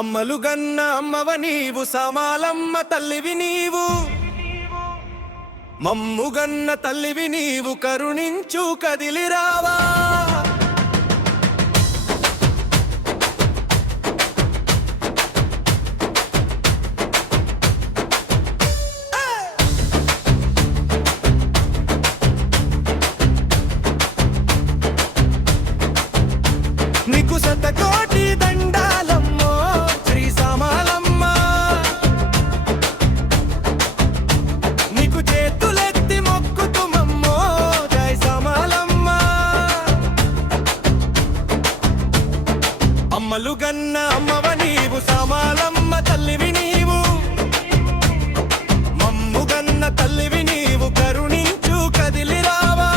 అమ్మలు గన్న అమ్మవ నీవు, సామాలమ్మ తల్లివి నీవు, మమ్ముగన్న తల్లివి నీవు, కరుణించు కదిలిరావా. నీకు శతకోటి దండాలమ్మో శ్రీ సామాలమ్మ, నీకు చేతులెత్తి మొక్కుతుమమ్మో జై సామాలమ్మ. అమ్మలు గన్న అమ్మవ నీవు, సామాలమ్మ తల్లివి నీవు, మమ్ము గన్న తల్లివి నీవు, కరుణించు కదిలిరావా.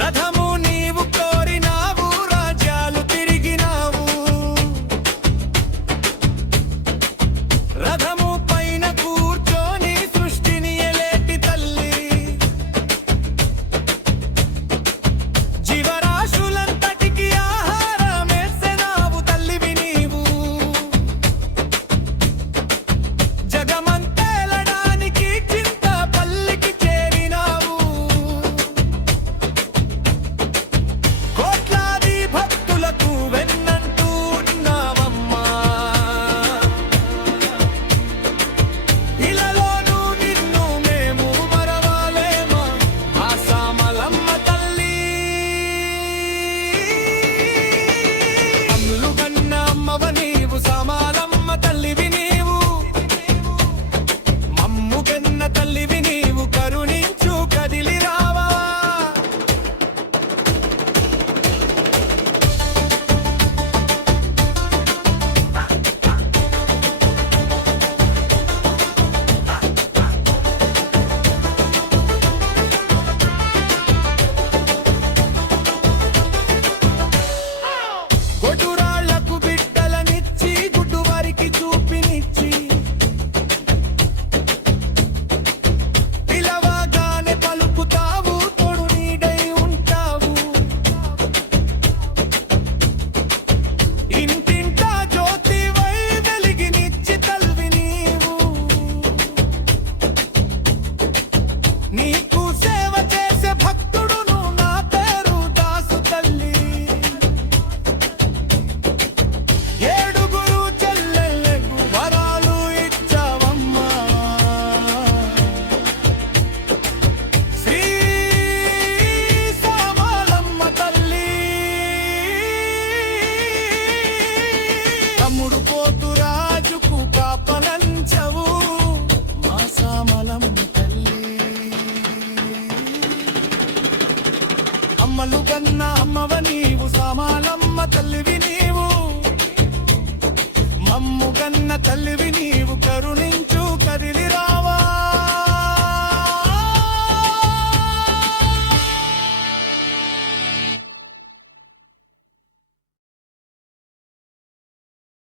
రథము నీవు కోరినావు, రాజ్యాలు తిరిగినావు, రథము పైన కూర్చొని సృష్టిని ఎలేటి తల్లి, జీవరాశులంతటికి ఆహారమేసెనావు తల్లివి నీవు, జగమంతేలడానికి చింత పల్లికి చేరినావు, కోట్లాది భక్తులకు వెన్నంటూ ఉన్నావమ్మా. ఇలలోనూ నిన్ను మేము మరవాలేమా ఆ సామలమ్మ తల్లి. అమ్ములు గన్న అమ్మవ నీవు, సామాలమ్మ తల్లివి నీవు, మమ్ము గన్న తల్లివి నీవు, కరుణించు కదిలిరావా. గొడ్డురాళ్లకు బిడ్డలనిచ్చి, గుడ్డువారికి చూపినిచ్చి, పిలవగానే పలుకుతావు, తోడు నీడై ఉంటావు, ఇంటింటా జ్యోతివై వెలిగినిచ్చి తల్వి నీవు, నీకు సేవ చేసే భక్తుడును నా పేరు దాసు తల్లి. ఏడుగురు చెల్లెళ్ళకు వరాలు ఇచ్చావమ్మా, శ్రీ సామాలమ్మ తల్లి. తమ్ముడు పోతురాజుకు కాపలంచవు మా సామలమ్మ తల్లి. అమ్మలు గన్న అమ్మవ నీవు, సామాలమ్మ తల్లివి నీవు, మమ్ము గన్న తల్లివి నీవు, కరుణించు కదిలిరావా.